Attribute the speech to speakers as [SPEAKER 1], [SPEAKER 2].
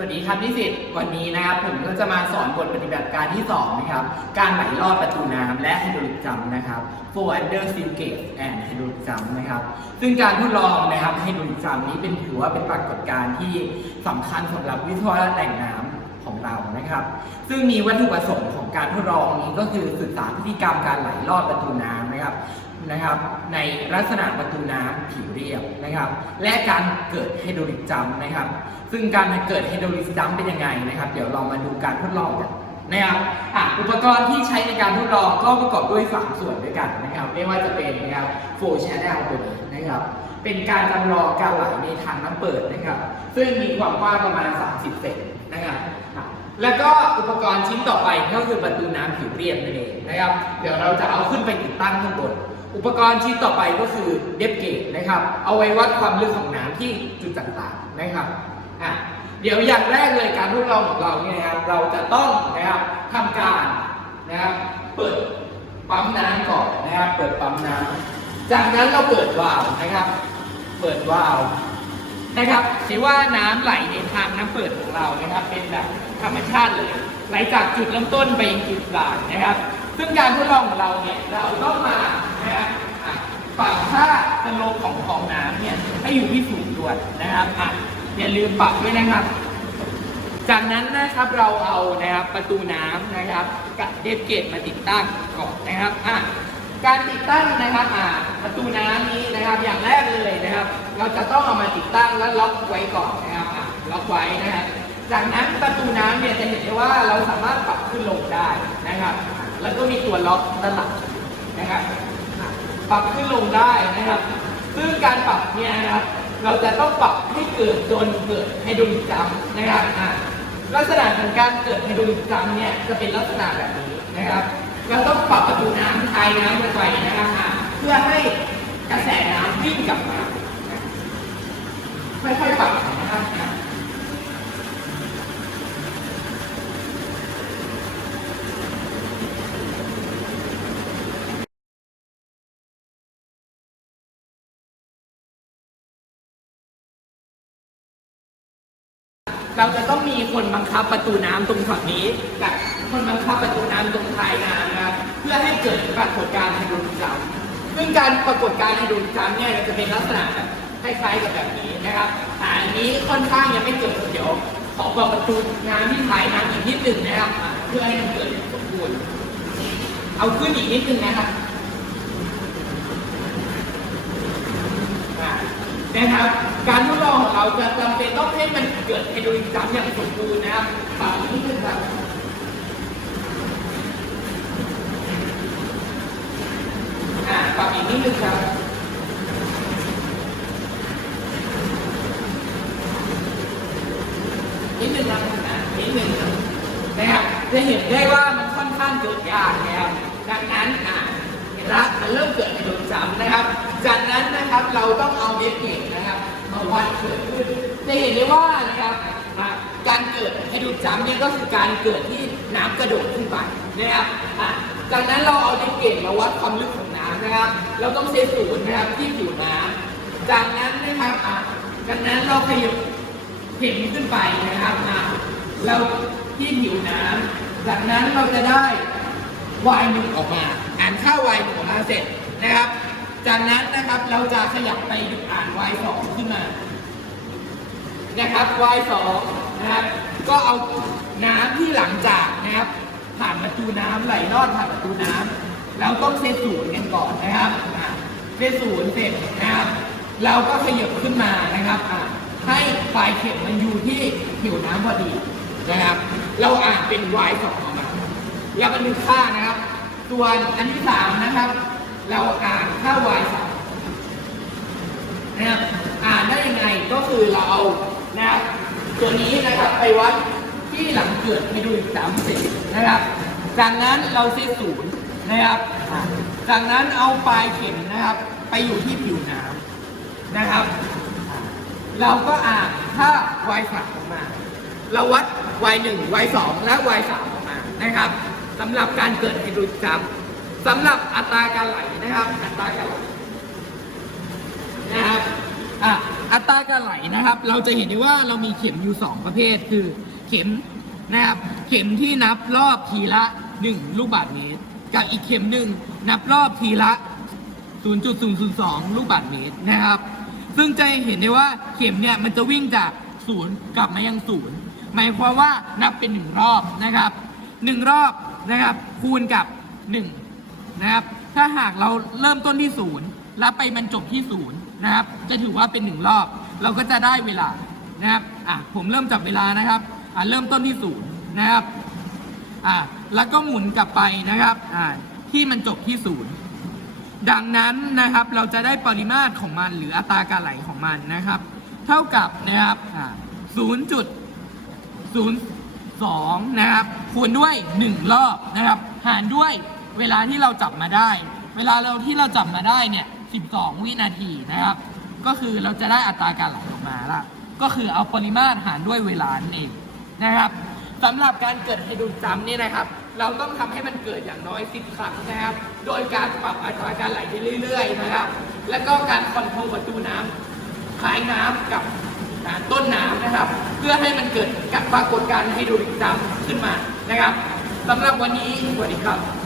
[SPEAKER 1] วัสดีครับนิสิตวันนี้นะครับผมก็จะมาสอนบทปฏิบัติการที่2นะครับการไหลลอดประตูน้ำและไฮดรอลิกจัมนะครับ for under seal gate and hydraulic jump นะครับซึ่งการทดลองนะครับไฮดรอลิกจัมนี้เป็นถือว่าเป็นปรากฏการณ์ที่สำคัญสำหรับวิทยาแหล่งน้ำของเรานะครับ ซึ่งมีวัตถุประสงค์ของการทดลองนี้ก็คือศึกษาพฤติกรรมการไหลลอดประตูน้ำนะครับ นะครับในลักษณะประตูน้ำผิวเรียบนะครับ และการเกิดไฮดรอลิกจัมนะครับ ซึ่งการเกิดไฮดรอลิกจัมเป็นยังไงนะครับ เดี๋ยวเรามาดูการทดลองกันนะครับอะอุปกรณ์ที่ใช้ในการทดลองก็ประกอบด้วย 3 ส่วนด้วยกันนะครับ ไม่ว่าจะเป็นนะครับโฟล์ชแนลตัวนี้นะครับ เป็นการจำลองการไหลในทางน้ำเปิดนะครับ ซึ่งมีความกว้างประมาณ 30 เซนนะครับแล้วก็อุปกรณ์ชิ้นต่อไปก็คือประตูน้ำผิวเรียบนั่นเองนะครับ เดี๋ยวเราจะเอาขึ้นไปติดตั้งข้างบน อุปกรณ์ชิ้นต่อไปก็คือเดฟเกตนะครับ เอาไว้วัดความลึกของน้ำที่จุดต่างๆนะครับอะเดี๋ยวอย่างแรกเลยการทดลองของเราเนี่ยนะครับเราจะต้องนะครับทำการนะครับเปิดปั๊มน้ำก่อนนะครับเปิดปั๊มน้ำจากนั้นเราเปิดวาล์วนะครับ เปิดวาล์วนะครับถือว่าน้ำไหลในทางน้ำเปิดของเรานะครับ เป็นแบบธรรมชาติเลยไหลจากจุดเริ่มต้นไปยังจุดปลายนะครับ ซึ่งการทดลองของเราเนี่ยเราต้องมา นะครับอะปรับค่าสโลปของของน้ำเนี่ยให้อยู่ที่ศูนย์ด่วนนะครับอะอย่าลืมปรับด้วยนะครับ จากนั้นนะครับเราเอานะครับประตูน้ำนะครับกับเดฟเกตมาติดตั้งก่อนนะครับอะการติดตั้งนะครับอะประตูน้ำนี้นะครับอย่างแรกเลยนะครับ เราจะต้องเอามาติดตั้งและล็อกไว้ก่อนนะครับอะล็อกไว้นะครับจากนั้นประตูน้ำเนี่ยจะเห็นได้ว่าเราสามารถปรับขึ้นลงได้นะครับ แล้วก็มีตัวล็อกด้านหลังนะครับ ปรับขึ้นลงได้นะครับ ซึ่งการปรับเนี่ยนะครับ เราจะต้องปรับให้เกิดจนเกิดไฮดรลิกจัมนะครับลักษณะของการเกิดไฮดรลิกจัมเนี่ยจะเป็นลักษณะแบบนี้นะครับ เราต้องปรับประตูน้ำทายน้ำลงไปนะครับเพื่อให้กระแสน้ำวิ่งกลับมาค่อยๆปรับนะครับอะ เราจะต้องมีคนบังคับประตูน้ำตรงฝั่งนี้กับคนบังคับประตูน้ำตรงท้ายน้ำนะครับเพื่อให้เกิดปรากฏการณ์ไฮโดรลิกจัมซึ่งการปรากฏการณ์ไฮโดรลิกจัมเนี่ยจะเป็นลักษณะแบบคล้ายๆกับแบบนี้นะครับแต่อันนี้ค่อนข้างยังไม่เกิดเดี๋ยวขอเปิดประตูน้ำที่ท้ายน้ำอีกนิดหนึ่งนะครับ เพื่อให้มันเกิดสมบูรณ์เอาขึ้นอีกนิดหนึงนะครับ นะครับ การทดลองของเราจะจำเป็นต้องให้มันเกิดไฮโดรลิกจัมอย่างสมบูรณ์นะครับปรับนิดนึงครับอ่าปรับอีกนิดนึงครับนิดนึงครับอ่านิดนึงครับนะครับจะเห็นได้ว่ามันค่อนข้างเกิดยากนะครับดังนั้นอ่าเห็นละมันเริ่มเกิดไฮโด นะครับ เราต้องเอาเดฟเกตนะครับมาวัดเกิดขึ้นจะเห็นได้ว่านะครับอ่าการเกิดไฮดรลิกจัมป์เนี่ยก็คือการเกิดที่น้ำกระโดดขึ้นไปนะครับอ่าจากนั้นเราเอาเดฟเกตมาวัดความลึกของน้ำนะครับ เราต้องเซตศูนย์นะครับที่ผิวน้ำจากนั้นนะครับอ่าจากนั้นเราขยับเห็นขึ้นไปนะครับอะเราที่ผิวน้ำจากนั้นเราจะได้ y หนึ่งออกมา อ่านค่า y หนึ่งออกมาเสร็จนะครับ จากนั้นนะครับเราจะขยับไปอ่าน y สองขึ้นมา นะครับ y สองนะครับ ก็เอาน้ำที่หลังจากนะครับ ผ่านประตูน้ำไหลลอดผ่านประตูน้ำเราต้องเซตศูนย์กันก่อนนะครับเซตศูนย์เสร็จนะครับ เราก็ขยับขึ้นมานะครับให้ปลายเข็มมันอยู่ที่ผิวน้ำพอดีนะครับ เราอ่านเป็น y สองออกมาแล้วบันทึกค่านะครับ ส่วนอันที่สามนะครับ เราอ่านค่า y สามนะครับอ่านได้ยังไงก็คือเราเอานะครับตัวนี้นะครับไปวัดที่หลังเกิดไฮโดรลิกสามสร็จนะครับจากนั้นเราเซตศูนย์นะครับจากนั้นเอาปลายเข็มนะครับ ไปอยู่ที่ผิวน้ำนะครับ เราก็อ่านค่า y สามออกมา เราวัด y 1 y 2และ y 3ออกมานะครับสำหรับการเกิดไฮโดรลิกจัม สำหรับอัตราการไหลนะครับ อัตราการไหลนะครับอะอัตราการไหลนะครับ เราจะเห็นได้ว่าเรามีเข็มอยู่2ประเภทคือเข็มนะครับ เข็มที่นับรอบทีละ1ลูกบาศก์เมตร กับอีกเข็มหนึ่งนับรอบทีละ 0.002 ลูกบาศก์เมตรนะครับ ซึ่งจะเห็นได้ว่าเข็มเนี่ยมันจะวิ่งจากศูนย์กลับมายังศูนย์หมายความว่านับเป็นหนึ่งรอบนะครับหนึ่งรอบนะครับคูณกับหนึ่ง นะครับ ถ้าหากเราเริ่มต้นที่ศูนย์แล้วไปบรรจบที่ศูนย์นะครับ จะถือว่าเป็นหนึ่งรอบ เราก็จะได้เวลานะครับอะผมเริ่มจับเวลานะครับอะเริ่มต้นที่ศูนย์นะครับอะแล้วก็หมุนกลับไปนะครับอะที่มันจบที่ศูนย์ดังนั้นนะครับเราจะได้ปริมาตรของมันหรืออัตราการไหลของมันนะครับ เท่ากับนะครับอ่า0.02นะครับคูณด้วย 1 รอบนะครับ หารด้วย เวลาที่เราจับมาได้ เวลาเราที่เราจับมาได้เนี่ย 12 วินาทีนะครับ ก็คือเราจะได้อัตราการไหลออกมาละก็คือเอาปริมาตรหารด้วยเวลานั่นเองนะครับสำหรับการเกิดไฮโดรจัมเนี่ยนะครับ เราต้องทำให้มันเกิดอย่างน้อย 10 ครั้งนะครับ โดยการปรับอัตราการไหลไปเรื่อย ๆ นะครับ แล้วก็การคอนโทรลประตูน้ำท้ายน้ำกับต้นน้ำนะครับ เพื่อให้มันเกิดปรากฏการณ์ไฮโดรูจัมขึ้นมานะครับสำหรับวันนี้สวัสดีครับ